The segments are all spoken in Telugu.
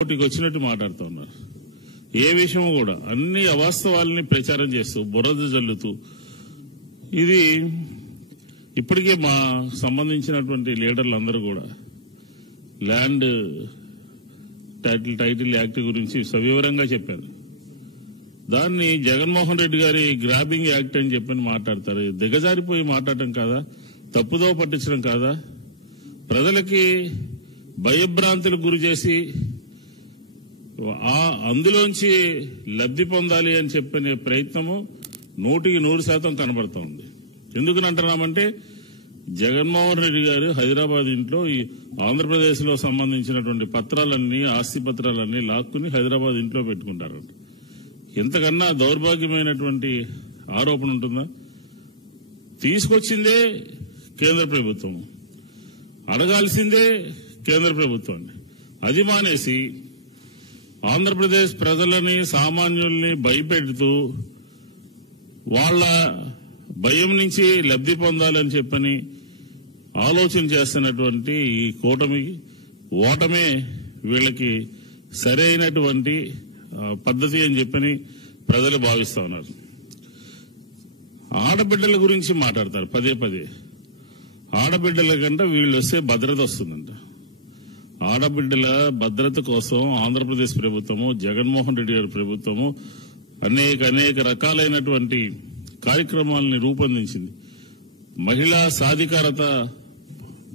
పోటీకి వచ్చినట్టు మాట్లాడుతూ ఉన్నారు. ఏ విషయం కూడా అన్ని అవాస్తవాలని ప్రచారం చేస్తూ బురద జల్లుతూ ఇది ఇప్పటికే మా సంబంధించినటువంటి లీడర్లు అందరూ కూడా ల్యాండ్ టైటిల్ యాక్ట్ గురించి సవివరంగా చెప్పారు. దాన్ని జగన్మోహన్ రెడ్డి గారి గ్రాబింగ్ యాక్ట్ అని చెప్పని మాట్లాడతారు. దిగజారిపోయి మాట్లాడటం కాదా? తప్పుదో పట్టించడం కాదా? ప్రజలకి భయభ్రాంతులకు గురి చేసి అందులోంచి లబ్ధి పొందాలి అని చెప్పనే ప్రయత్నము 100% కనబడతా ఉంది. ఎందుకనంటున్నామంటే జగన్మోహన్ రెడ్డి గారు హైదరాబాద్ ఇంట్లో ఈ ఆంధ్రప్రదేశ్ లో సంబంధించినటువంటి పత్రాలన్నీ ఆస్తి పత్రాలన్నీ లాక్కుని హైదరాబాద్ ఇంట్లో పెట్టుకుంటారంట. ఎంతకన్నా దౌర్భాగ్యమైనటువంటి ఆరోపణ ఉంటుందా? తీసుకొచ్చిందే కేంద్ర ప్రభుత్వం, అడగాల్సిందే కేంద్ర ప్రభుత్వాన్ని. అది మానేసి ఆంధ్రప్రదేశ్ ప్రజలని సామాన్యుల్ని భయపెడుతూ వాళ్ళ భయం నుంచి లబ్ధి పొందాలని చెప్పని ఆలోచన చేస్తున్నటువంటి ఈ కూటమి ఓటమే వీళ్ళకి సరైనటువంటి పద్ధతి అని చెప్పని ప్రజలు భావిస్తా ఉన్నారు. ఆడబిడ్డల గురించి మాట్లాడతారు పదే పదే. ఆడబిడ్డల కంటే వీళ్ళు వస్తే భద్రత వస్తుందంట. ఆడబిడ్డల భద్రత కోసం ఆంధ్రప్రదేశ్ ప్రభుత్వము, జగన్మోహన్ రెడ్డి గారి ప్రభుత్వము అనేక రకాలైనటువంటి కార్యక్రమాలని రూపొందించింది. మహిళా సాధికారత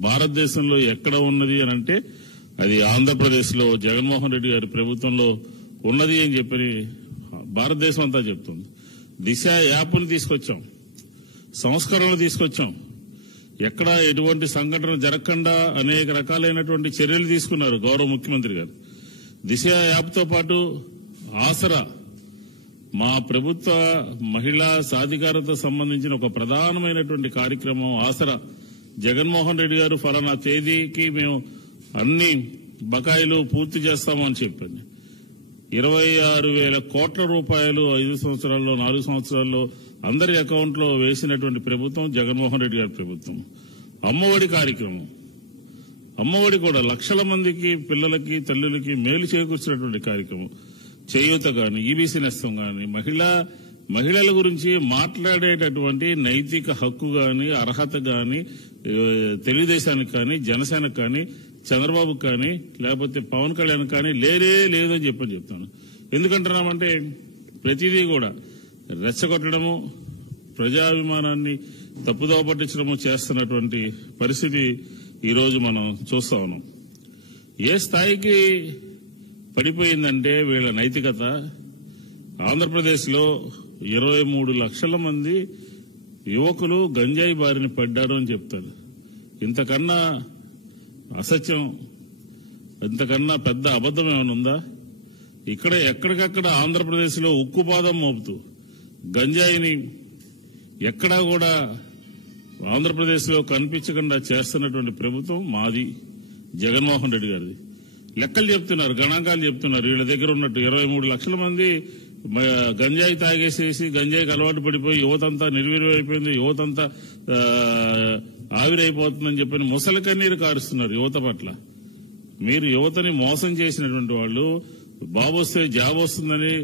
భారతదేశంలో ఎక్కడ ఉన్నది అని అంటే అది ఆంధ్రప్రదేశ్ లో జగన్మోహన్ రెడ్డి గారి ప్రభుత్వంలో ఉన్నది అని చెప్పి భారతదేశం అంతా చెప్తుంది. దిశ యాప్ను తీసుకొచ్చాం, సంస్కరణలు తీసుకొచ్చాం. ఎక్కడ ఎటువంటి సంఘటన జరగకుండా అనేక రకాలైనటువంటి చర్యలు తీసుకున్నారు గౌరవ ముఖ్యమంత్రి గారు. దిశ యాప్తో పాటు ఆసరా, మా ప్రభుత్వ మహిళా సాధికారత సంబంధించిన ఒక ప్రధానమైనటువంటి కార్యక్రమం ఆసరా. జగన్మోహన్ రెడ్డి గారు ఫలానా తేదీకి మేము అన్ని బకాయిలు పూర్తి చేస్తామని చెప్పింది. 26,000 కోట్ల రూపాయలు 5 సంవత్సరాల్లో 4 సంవత్సరాల్లో అందరి అకౌంట్లో వేసినటువంటి ప్రభుత్వం జగన్మోహన్ రెడ్డి గారి ప్రభుత్వం. అమ్మఒడి కార్యక్రమం, అమ్మఒడి కూడా లక్షల మందికి పిల్లలకి తల్లులకి మేలు చేకూర్చినటువంటి కార్యక్రమం. చేయూత గాని, ఈబీసీ నేస్తం గాని, మహిళల గురించి మాట్లాడేటటువంటి నైతిక హక్కు గాని, అర్హత గాని తెలుగుదేశానికి కానీ, జనసేనకు కానీ, చంద్రబాబుకు కానీ, లేకపోతే పవన్ కళ్యాణ్ కానీ లేదని చెప్తాను. ఎందుకంటున్నామంటే ప్రతిదీ కూడా రెచ్చగొట్టడము, ప్రజాభిమానాన్ని తప్పుదోవ పట్టించడము చేస్తున్నటువంటి పరిస్థితి ఈరోజు మనం చూస్తా ఉన్నాం. ఏ స్థాయికి పడిపోయిందంటే వీళ్ళ నైతికత. ఆంధ్రప్రదేశ్ లో 23 లక్షల మంది యువకులు గంజాయి బారిన పడ్డారు అని చెప్తారు. ఇంతకన్నా అసత్యం, ఇంతకన్నా పెద్ద అబద్దం ఏమైనా ఉందా? ఇక్కడ ఎక్కడికక్కడ ఆంధ్రప్రదేశ్ లో ఉక్కుపాదం మోపుతూ గంజాయిని ఎక్కడా కూడా ఆంధ్రప్రదేశ్ లో కనిపించకుండా చేస్తున్నటువంటి ప్రభుత్వం మాది, జగన్మోహన్ రెడ్డి గారిది. లెక్కలు చెప్తున్నారు, గణాంకాలు చెప్తున్నారు. వీళ్ళ దగ్గర ఉన్నట్టు 23 లక్షల మంది గంజాయి తాగేసేసి గంజాయికి అలవాటు పడిపోయి యువతంతా నిర్వీర్యమైపోయింది, యువతంతా ఆవిరైపోతుందని చెప్పని ముసలి కన్నీరు కారుస్తున్నారు యువత పట్ల. మీరు యువతని మోసం చేసినటువంటి వాళ్ళు, బాబు వస్తే జాబ్ వస్తుందని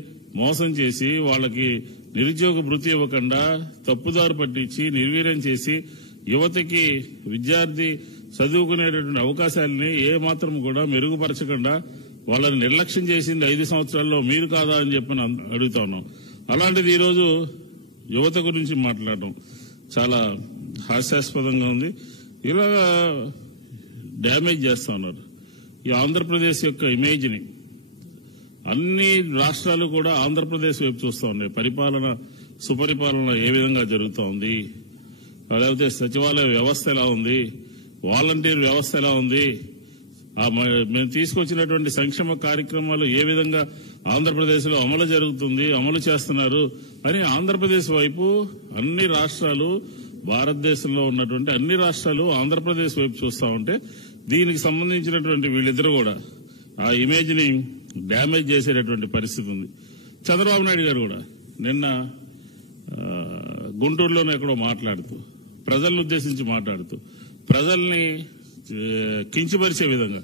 మోసం చేసి వాళ్ళకి నిరుద్యోగ భృతి ఇవ్వకుండా తప్పుదారు పట్టించి నిర్వీర్యం చేసి యువతకి విద్యార్థి చదువుకునేటటువంటి అవకాశాలని ఏ మాత్రం కూడా మెరుగుపరచకుండా వాళ్ళని నిర్లక్ష్యం చేసింది 5 సంవత్సరాల్లో మీరు కాదా అని చెప్పని అడుగుతా ఉన్నాం. అలాంటిది ఈరోజు యువత గురించి మాట్లాడటం చాలా హాస్యాస్పదంగా ఉంది. ఇలాగా డ్యామేజ్ చేస్తా ఉన్నారు ఈ ఆంధ్రప్రదేశ్ యొక్క ఇమేజ్ని. అన్ని రాష్ట్రాలు కూడా ఆంధ్రప్రదేశ్ వైపు చూస్తూ ఉన్నాయి. పరిపాలన, సుపరిపాలన ఏ విధంగా జరుగుతూ ఉంది, లేకపోతే సచివాలయ వ్యవస్థ ఎలా ఉంది, వాలంటీర్ వ్యవస్థ ఎలా ఉంది, మేము తీసుకొచ్చినటువంటి సంక్షేమ కార్యక్రమాలు ఏ విధంగా ఆంధ్రప్రదేశ్ లో అమలు జరుగుతుంది, అమలు చేస్తున్నారు అని ఆంధ్రప్రదేశ్ వైపు అన్ని రాష్ట్రాలు, భారతదేశంలో ఉన్నటువంటి అన్ని రాష్ట్రాలు ఆంధ్రప్రదేశ్ వైపు చూస్తా ఉంటే దీనికి సంబంధించినటువంటి వీళ్ళిద్దరూ కూడా ఆ ఇమేజ్ ని డ్యామేజ్ చేసేటటువంటి పరిస్థితి ఉంది. చంద్రబాబు నాయుడు గారు కూడా నిన్న గుంటూరులోనే ఎక్కడో మాట్లాడుతూ, ప్రజలను ఉద్దేశించి మాట్లాడుతూ ప్రజల్ని కించపరిచే విధంగా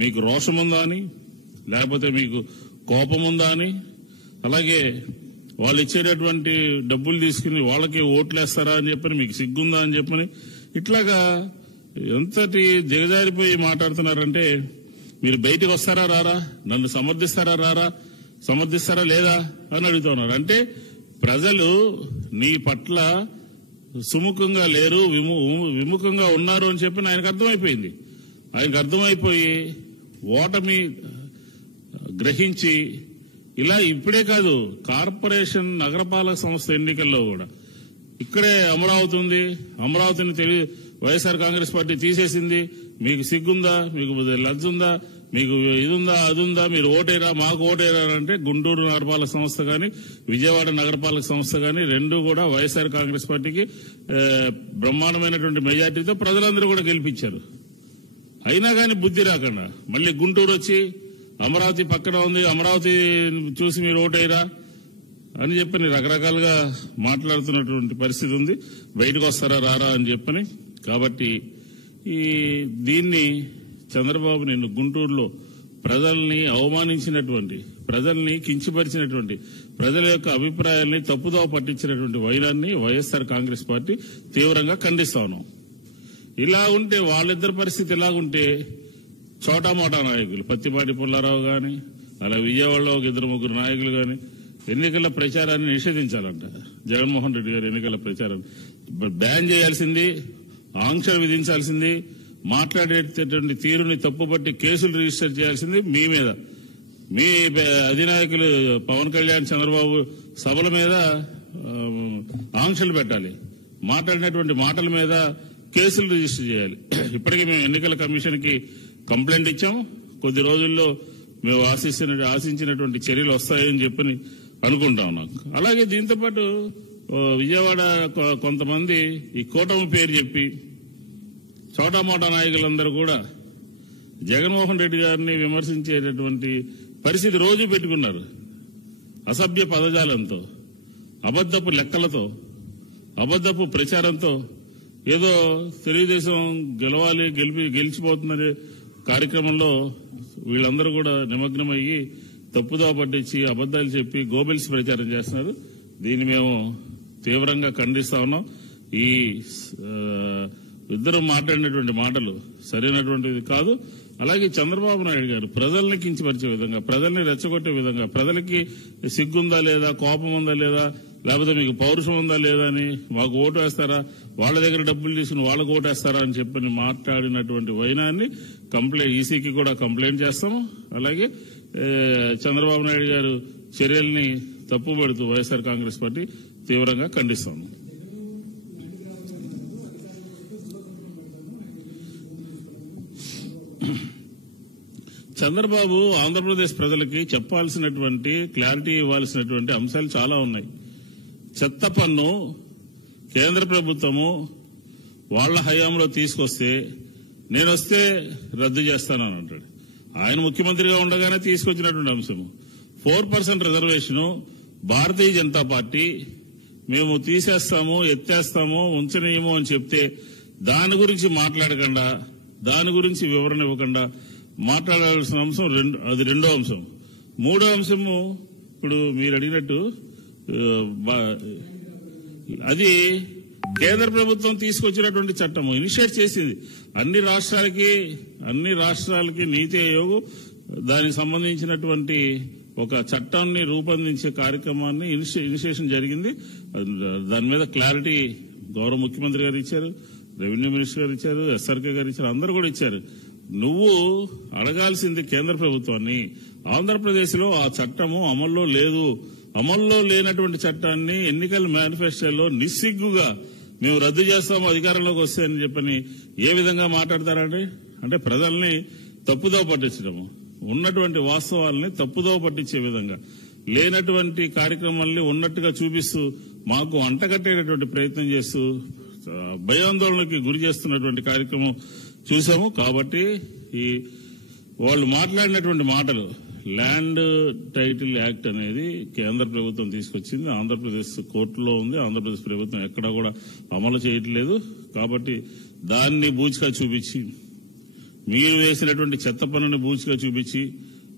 మీకు రోషం ఉందా అని, లేకపోతే మీకు కోపం ఉందా అని, అలాగే వాళ్ళు ఇచ్చేటటువంటి డబ్బులు తీసుకుని వాళ్ళకి ఓట్లేస్తారా అని చెప్పని మీకు సిగ్గుందా అని చెప్పని ఇట్లాగా ఎంతటి దిగజారిపోయి మాట్లాడుతున్నారంటే మీరు బయటకు వస్తారా రారా, నన్ను సమర్థిస్తారా లేదా అని అడుగుతున్నారు. అంటే ప్రజలు నీ పట్ల సుముఖంగా లేరు, విముఖంగా ఉన్నారు అని చెప్పి ఆయనకు అర్థమైపోయింది. ఆయనకు అర్థమైపోయి ఓటమి గ్రహించి ఇలా ఇప్పుడే కాదు, కార్పొరేషన్ నగరపాలక సంస్థ ఎన్నికల్లో కూడా ఇక్కడే అమరావతిని వైఎస్ఆర్ కాంగ్రెస్ పార్టీ తీసేసింది. మీకు సిగ్గుందా, మీకు లజ్జ ఉందా, మీకు ఇదుందా అదుందా, మీరు ఓటేరా మాకు ఓటేరా అంటే గుంటూరు నగరపాలక సంస్థ కానీ విజయవాడ నగరపాలక సంస్థ కానీ రెండు కూడా వైఎస్ఆర్ కాంగ్రెస్ పార్టీకి బ్రహ్మాండమైనటువంటి మెజార్టీతో ప్రజలందరూ కూడా గెలిపించారు. అయినా కానీ బుద్ధి రాకుండా మళ్ళీ గుంటూరు వచ్చి అమరావతి పక్కన ఉంది, అమరావతి చూసి మీరు ఓటేరా అని చెప్పని రకరకాలుగా మాట్లాడుతున్నటువంటి పరిస్థితి ఉంది. బయటకు వస్తారా రారా అని చెప్పని. కాబట్టి దీన్ని చంద్రబాబు నిన్ను గుంటూరులో ప్రజల్ని అవమానించినటువంటి, ప్రజల్ని కించపరిచినటువంటి, ప్రజల యొక్క అభిప్రాయాల్ని తప్పుదోవ పట్టించినటువంటి వైరాన్ని వైఎస్ఆర్ కాంగ్రెస్ పార్టీ తీవ్రంగా ఖండిస్తా ఉన్నాం. ఇలా ఉంటే వాళ్ళిద్దరి పరిస్థితి ఇలాగుంటే చోటామోటా నాయకులు పత్తిపాటి పుల్లారావు గాని, అలా విజయవాడలో ఒక 2-3 నాయకులు గాని ఎన్నికల ప్రచారాన్ని నిషేధించాలంట. జగన్మోహన్ రెడ్డి గారు ఎన్నికల ప్రచారాన్ని బ్యాన్ చేయాల్సింది, ఆంక్షలు విధించాల్సింది, మాట్లాడేటటువంటి తీరుని తప్పుపట్టి కేసులు రిజిస్టర్ చేయాల్సింది మీ మీద. మీ అధినాయకులు పవన్ కళ్యాణ్, చంద్రబాబు సభల మీద ఆంక్షలు పెట్టాలి, మాట్లాడినటువంటి మాటల మీద కేసులు రిజిస్టర్ చేయాలి. ఇప్పటికే మేము ఎన్నికల కమిషన్ కి కంప్లైంట్ ఇచ్చాము. కొద్ది రోజుల్లో మేము ఆశించినటువంటి చర్యలు వస్తాయని చెప్పని అనుకుంటా ఉన్నాం. అలాగే దీంతోపాటు విజయవాడ కొంతమంది ఈ కూటమి పేరు చెప్పి చోటామోటా నాయకులందరూ కూడా జగన్మోహన్ రెడ్డి గారిని విమర్శించేటటువంటి పరిస్థితి రోజు పెట్టుకున్నారు. అసభ్య పదజాలంతో, అబద్దపు లెక్కలతో, అబద్దపు ప్రచారంతో ఏదో తెలుగుదేశం గెలిచిపోతున్న కార్యక్రమంలో వీళ్ళందరూ కూడా నిమగ్నమయ్యి తప్పుదోవ పట్టించి అబద్దాలు చెప్పి గోబెల్స్ ప్రచారం చేస్తున్నారు. దీన్ని మేము తీవ్రంగా ఖండిస్తా ఉన్నాం. ఈ ఇద్దరు మాట్లాడినటువంటి మాటలు సరైనటువంటిది కాదు. అలాగే చంద్రబాబు నాయుడు గారు ప్రజల్ని కించపరిచే విధంగా, ప్రజల్ని రెచ్చగొట్టే విధంగా, ప్రజలకి సిగ్గుందా లేదా, కోపం ఉందా లేదా, లేకపోతే మీకు పౌరుషం ఉందా లేదా అని మాకు ఓటు వేస్తారా, వాళ్ళ దగ్గర డబ్బులు తీసుకుని వాళ్ళకు ఓటు వేస్తారా అని చెప్పని మాట్లాడినటువంటి వైనాన్ని ఈసీకి కూడా కంప్లైంట్ చేస్తాము. అలాగే చంద్రబాబు నాయుడు గారు చర్యల్ని తప్పుపడుతూ వైఎస్ఆర్ కాంగ్రెస్ పార్టీ తీవ్రంగా ఖండిస్తాము. చంద్రబాబు ఆంధ్రప్రదేశ్ ప్రజలకి చెప్పాల్సినటువంటి, క్లారిటీ ఇవ్వాల్సినటువంటి అంశాలు చాలా ఉన్నాయి. చెత్త పన్ను కేంద్ర ప్రభుత్వము వాళ్ల హయాంలో తీసుకొస్తే నేనొస్తే రద్దు చేస్తానని అంటాడు. ఆయన ముఖ్యమంత్రిగా ఉండగానే తీసుకొచ్చినటువంటి అంశము 4% రిజర్వేషను భారతీయ జనతా పార్టీ మేము తీసేస్తాము, ఎత్తేస్తాము, ఉంచనీయము అని చెప్తే దాని గురించి మాట్లాడకుండా, దాని గురించి వివరణ ఇవ్వకుండా మాట్లాడాల్సిన అంశం అది రెండో అంశం. మూడో అంశము ఇప్పుడు మీరు అడిగినట్టు అది కేంద్ర ప్రభుత్వం తీసుకొచ్చినటువంటి చట్టము, ఇనిషియేట్ చేసింది. అన్ని రాష్ట్రాలకి నీతి ఆయోగ్ దానికి సంబంధించినటువంటి ఒక చట్టాన్ని రూపొందించే కార్యక్రమాన్ని ఇనిషియేషన్ జరిగింది. దాని మీద క్లారిటీ గౌరవ ముఖ్యమంత్రి గారు ఇచ్చారు, రెవెన్యూ మినిస్టర్ గారు ఇచ్చారు, ఎస్ఆర్కే గారు ఇచ్చారు, అందరూ కూడా ఇచ్చారు. నువ్వు అడగాల్సింది కేంద్ర ప్రభుత్వాన్ని. ఆంధ్రప్రదేశ్ లో ఆ చట్టము అమల్లో లేదు. అమల్లో లేనటువంటి చట్టాన్ని ఎన్నికల మేనిఫెస్టోలో నిస్సిగ్గుగా మేము రద్దు చేస్తాము అధికారంలోకి వస్తే అని చెప్పని ఏ విధంగా మాట్లాడతారండి? అంటే ప్రజల్ని తప్పుదోవ పట్టించడము, ఉన్నటువంటి వాస్తవాలని తప్పుదోవ పట్టించే విధంగా, లేనటువంటి కార్యక్రమాల్ని ఉన్నట్టుగా చూపిస్తూ మాకు అంటగట్టేటటువంటి ప్రయత్నం చేస్తూ భయాందోళనకి గురి చేస్తున్నటువంటి కార్యక్రమం చూసాము. కాబట్టి ఈ వాళ్ళు మాట్లాడినటువంటి మాటలు, ల్యాండ్ టైటిల్ యాక్ట్ అనేది కేంద్ర ప్రభుత్వం తీసుకొచ్చింది, ఆంధ్రప్రదేశ్ కోర్టులో ఉంది, ఆంధ్రప్రదేశ్ ప్రభుత్వం ఎక్కడా కూడా అమలు చేయట్లేదు. కాబట్టి దాన్ని బూచిగా చూపించి, మీరు వేసినటువంటి చెత్త పన్నుని బూచిగా చూపించి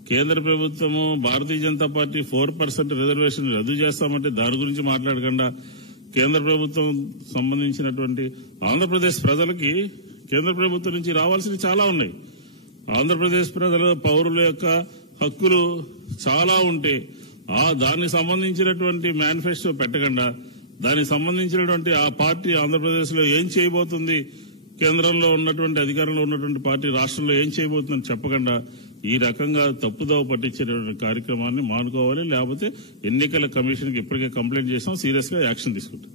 కేంద్ర ప్రభుత్వము భారతీయ జనతా పార్టీ 4% రిజర్వేషన్ రద్దు చేస్తామంటే దాని గురించి మాట్లాడకుండా కేంద్ర ప్రభుత్వం సంబంధించినటువంటి ఆంధ్రప్రదేశ్ ప్రజలకి కేంద్ర ప్రభుత్వం నుంచి రావాల్సినవి చాలా ఉన్నాయి. ఆంధ్రప్రదేశ్ ప్రజల పౌరుల యొక్క హక్కులు చాలా ఉంటే దానికి సంబంధించినటువంటి మేనిఫెస్టో పెట్టకుండా దానికి సంబంధించినటువంటి ఆ పార్టీ ఆంధ్రప్రదేశ్ లో ఏం చేయబోతుంది, కేంద్రంలో ఉన్నటువంటి అధికారంలో ఉన్నటువంటి పార్టీ రాష్ట్రంలో ఏం చేయబోతుందని చెప్పకుండా ఈ రకంగా తప్పుదోవ పట్టించేటువంటి కార్యక్రమాన్ని మానుకోవాలి. లేకపోతే ఎన్నికల కమిషన్ కి ఇప్పటికే కంప్లైంట్ చేసాం, సీరియస్ గా యాక్షన్ తీసుకుంటాం.